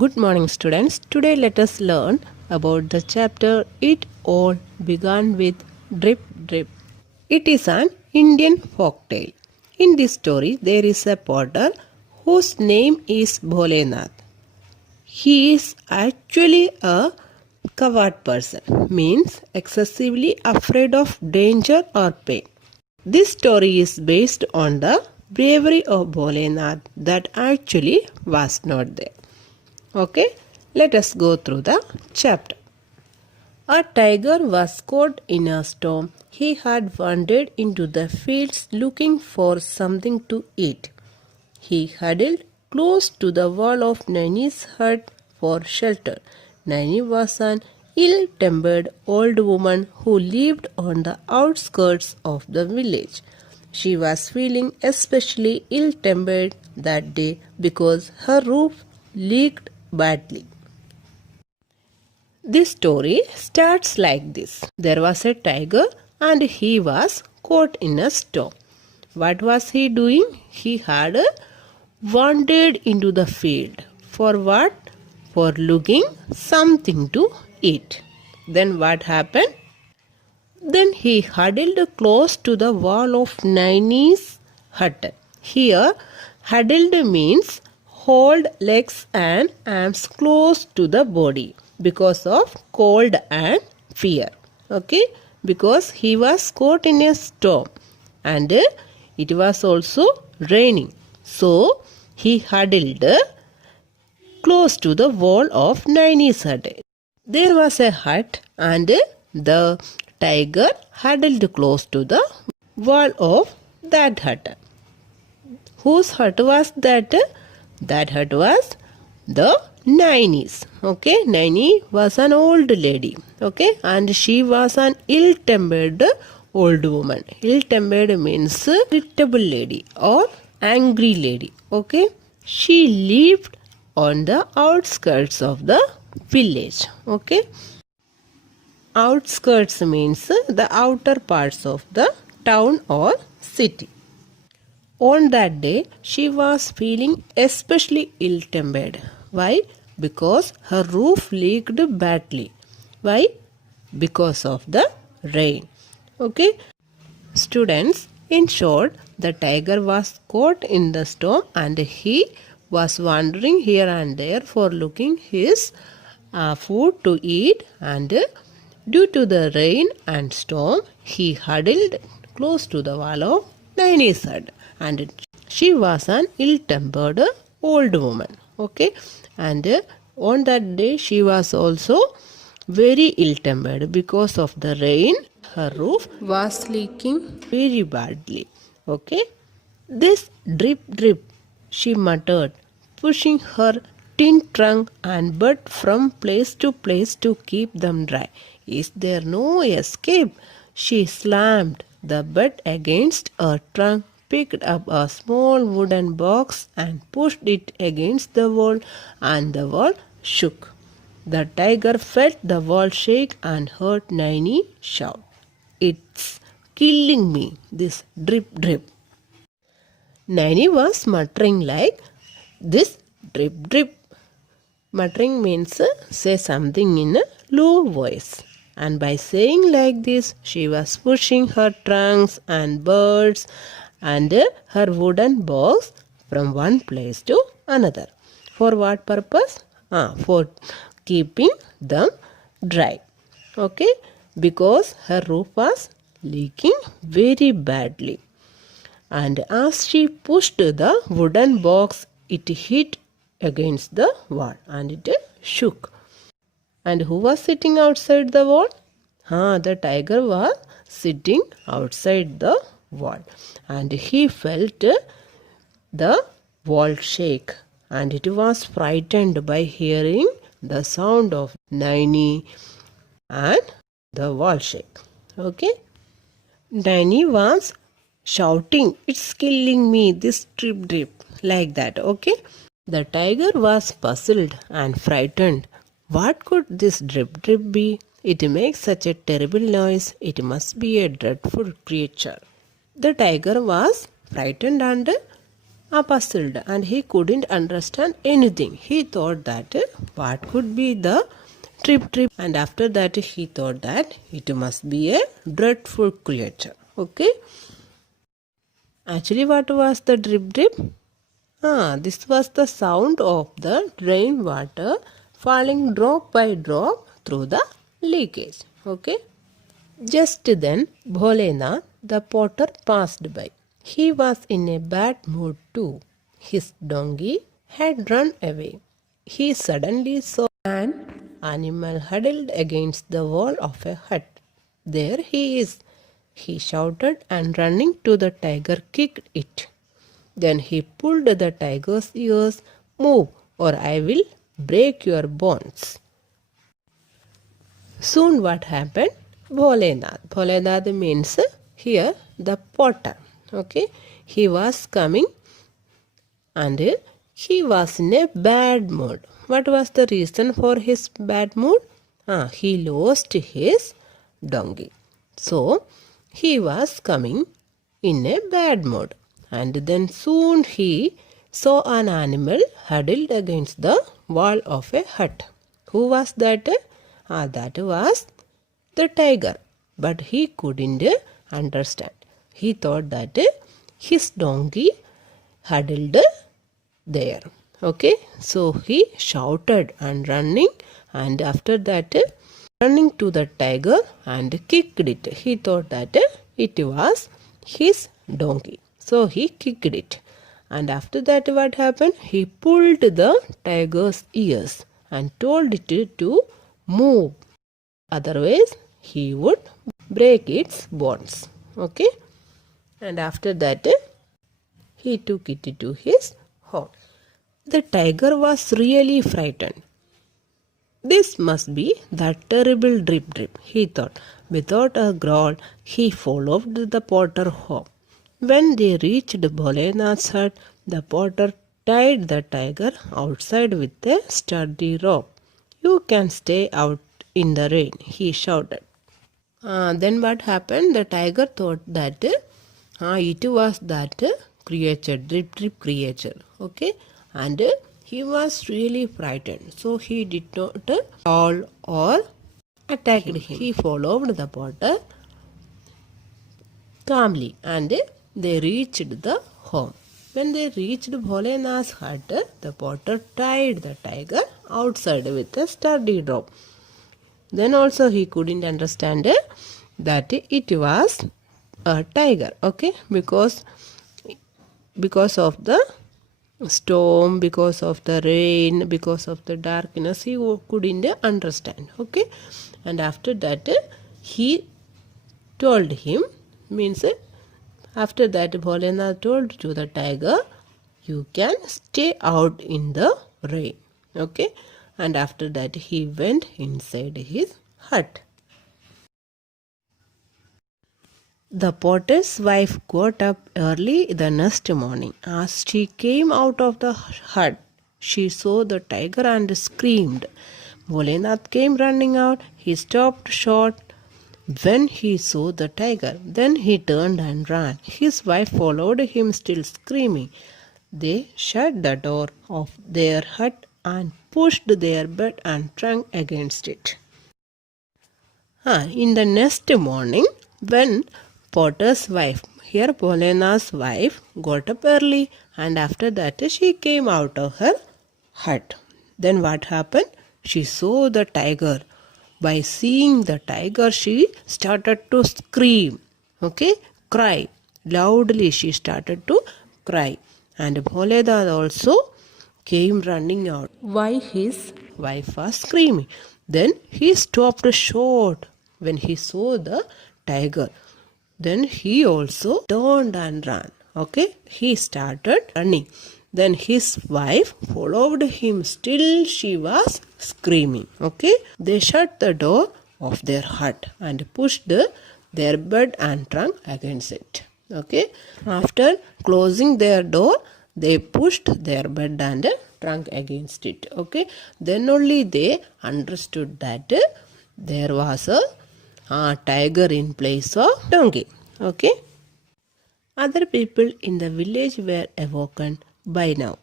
Good morning, students. Today, let us learn about the chapter It All Began with Drip Drip. It is an Indian folk tale. In this story, there is a potter whose name is Bholenath. He is actually a coward person, means excessively afraid of danger or pain. This story is based on the bravery of Bholenath that actually was not there. Okay, let us go through the chapter. A tiger was caught in a storm. He had wandered into the fields looking for something to eat. He huddled close to the wall of Nanny's hut for shelter. Nanny was an ill-tempered old woman who lived on the outskirts of the village. She was feeling especially ill-tempered that day because her roof leaked badly. This story starts like this. There was a tiger and he was caught in a storm. What was he doing? He had wandered into the field. For what? For looking something to eat. Then what happened? Then he huddled close to the wall of Nanny's hut. Here, huddled means hold legs and arms close to the body because of cold and fear. Okay, because he was caught in a storm and it was also raining. So he huddled close to the wall of Nanny's hut. There was a hut and the tiger huddled close to the wall of that hut. Whose hut was that? That hut was the Nanny's. Okay, Nanny was an old lady. Okay, and she was an ill-tempered old woman. Ill-tempered means irritable lady or angry lady. Okay, she lived on the outskirts of the village. Okay, outskirts means the outer parts of the town or city. On that day, she was feeling especially ill-tempered. Why? Because her roof leaked badly. Why? Because of the rain. Okay? Students, in short, the tiger was caught in the storm and he was wandering here and there for looking his food to eat, and due to the rain and storm, he huddled close to the wall of Nanny's hut. And she was an ill-tempered old woman. Okay, and on that day she was also very ill-tempered because of the rain. Her roof was leaking very badly. Okay, this drip drip, she muttered, pushing her tin trunk and butt from place to place to keep them dry. Is there no escape? She slammed the butt against a trunk, picked up a small wooden box and pushed it against the wall, and the wall shook. The tiger felt the wall shake and heard Nanny shout, "It's killing me, this drip drip." Nanny was muttering like this, drip drip. Muttering means say something in a low voice. And by saying like this, she was pushing her trunks and birds and her wooden box from one place to another. For what purpose? For keeping them dry. Okay, because her roof was leaking very badly. And as she pushed the wooden box, it hit against the wall and it shook. And who was sitting outside the wall? The tiger was sitting outside the wall, and he felt the wall shake, and it was frightened by hearing the sound of Nanny and the wall shake. Okay, Nanny was shouting, "It's killing me, this drip drip," like that. Okay, the tiger was puzzled and frightened. What could this drip drip be? It makes such a terrible noise. It must be a dreadful creature. The tiger was frightened and puzzled and he couldn't understand anything. He thought that what could be the trip and after that he thought that it must be a dreadful creature. Okay. Actually, what was the drip? This was the sound of the rainwater falling drop by drop through the leakage. Okay. Just then, Bholenath, the potter, passed by. He was in a bad mood too. His donkey had run away. He suddenly saw an animal huddled against the wall of a hut. There he is, he shouted, and running to the tiger kicked it. Then he pulled the tiger's ears. Move, or I will break your bones. Soon what happened? Bholenath. Bholenath means here the potter. Okay. He was coming and he was in a bad mood. What was the reason for his bad mood? He lost his donkey. So he was coming in a bad mood. And then soon he saw an animal huddled against the wall of a hut. Who was that? That was the tiger. But he couldn't understand. He thought that his donkey huddled there. Okay. So he shouted and running, and after that running to the tiger and kicked it. He thought that it was his donkey. So he kicked it. And after that what happened? He pulled the tiger's ears and told it to move. Otherwise he would break its bones. Okay. And after that he took it to his home. The tiger was really frightened. This must be that terrible drip, he thought. Without a growl, he followed the potter home. When they reached Bholenath's hut, the potter tied the tiger outside with a sturdy rope. You can stay out in the rain, he shouted. Then what happened? The tiger thought that it was that creature, drip creature. Okay. And he was really frightened. So he did not call or attacked him. He followed the potter calmly and they reached the home. When they reached Bholenath's hut, the potter tied the tiger outside with a sturdy rope. Then also he couldn't understand that it was a tiger. Okay, because of the storm, because of the rain, because of the darkness, he couldn't understand. Okay, and after that he told him, means after that Bholenath told to the tiger, you can stay out in the rain. Okay, and after that he went inside his hut. The potter's wife got up early the next morning. As she came out of the hut, she saw the tiger and screamed. Bholenath came running out. He stopped short when he saw the tiger. Then he turned and ran. His wife followed him, still screaming. They shut the door of their hut and pushed their bed and trunk against it. In the next morning, when potter's wife, here Bholenath's wife, got up early, and after that she came out of her hut. Then what happened? She saw the tiger. By seeing the tiger, she started to scream. Okay, cry. Loudly she started to cry. And Bholenath also came running out. Why his wife was screaming. Then he stopped short when he saw the tiger. Then he also turned and ran. Okay, he started running. Then his wife followed him. Still she was screaming. Okay, they shut the door of their hut and pushed their bed and trunk against it. Okay, after closing their door, they pushed their bed and trunk against it. Okay, then only they understood that there was a tiger in place of donkey. Okay, Other people in the village were awoken by now.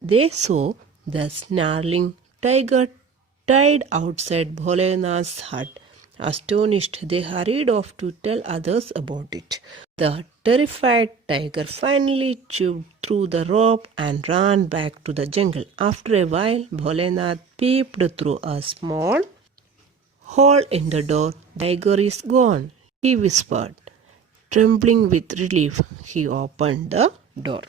They saw the snarling tiger tied outside Bholenath's hut. Astonished, they hurried off to tell others about it. The terrified tiger finally chewed through the rope and ran back to the jungle. After a while, Bholenath peeped through a small hole in the door. Tiger is gone, he whispered. Trembling with relief, he opened the door.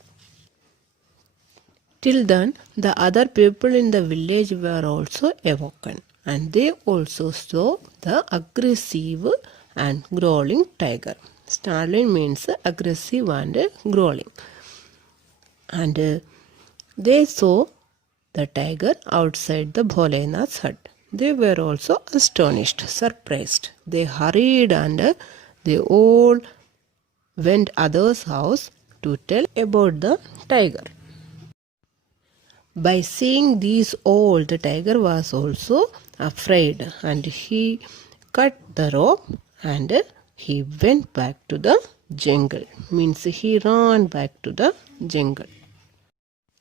Till then, the other people in the village were also awoken, and they also saw the aggressive and growling tiger. Snarling means aggressive and growling. And they saw the tiger outside the Bholenath's hut. They were also astonished, surprised. They hurried and they all went others' house to tell about the tiger. By seeing these all, the tiger was also afraid, and he cut the rope and he went back to the jungle. Means he ran back to the jungle.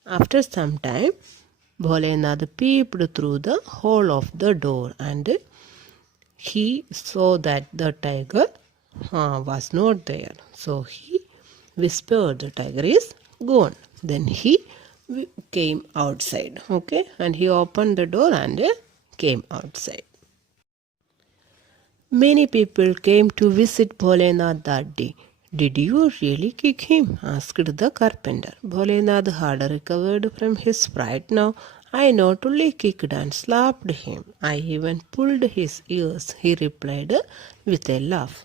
After some time, Bholenath peeped through the hole of the door and he saw that the tiger was not there. So he whispered, the tiger is gone. Then he came outside, okay, and he opened the door and came outside. Many people came to visit Bholenath that day. Did you really kick him? Asked the carpenter. Bholenath had recovered from his fright now. I not only kicked and slapped him, I even pulled his ears, he replied with a laugh.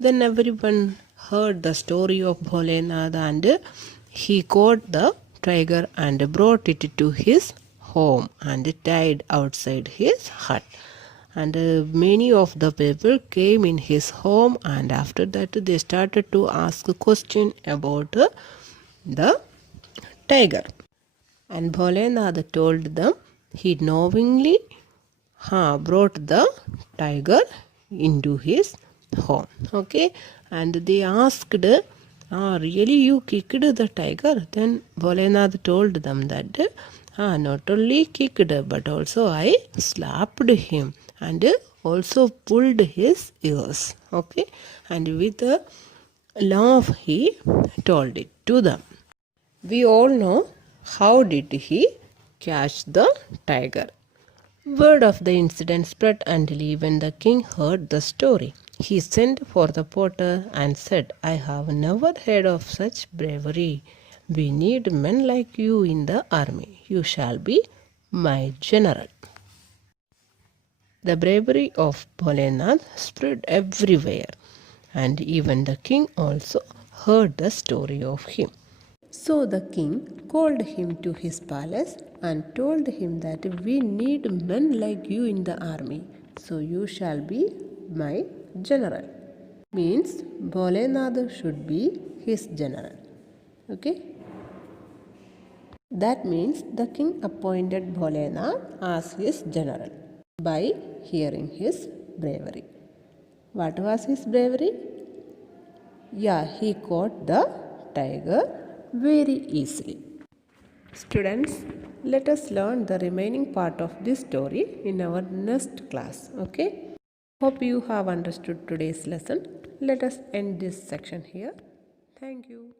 Then everyone heard the story of Bholenath and he caught the tiger and brought it to his home and tied outside his hut. And many of the people came in his home, and after that they started to ask a question about the tiger. And Bholenath told them he knowingly brought the tiger into his home. Okay, and they asked, really you kicked the tiger? Then Bholenath told them that not only kicked but also I slapped him and also pulled his ears. Okay, and with a laugh he told it to them. We all know how did he catch the tiger. Word of the incident spread until even the king heard the story. He sent for the potter and said, I have never heard of such bravery. We need men like you in the army. You shall be my general. The bravery of Bholenath spread everywhere, and even the king also heard the story of him. So the king called him to his palace and told him that we need men like you in the army, so you shall be my general. Means Bholenath should be his general. Okay. That means the king appointed Bholenath as his general by hearing his bravery. What was his bravery? Yeah, he caught the tiger very easily. Students, let us learn the remaining part of this story in our next class. Okay? Hope you have understood today's lesson. Let us end this section here. Thank you.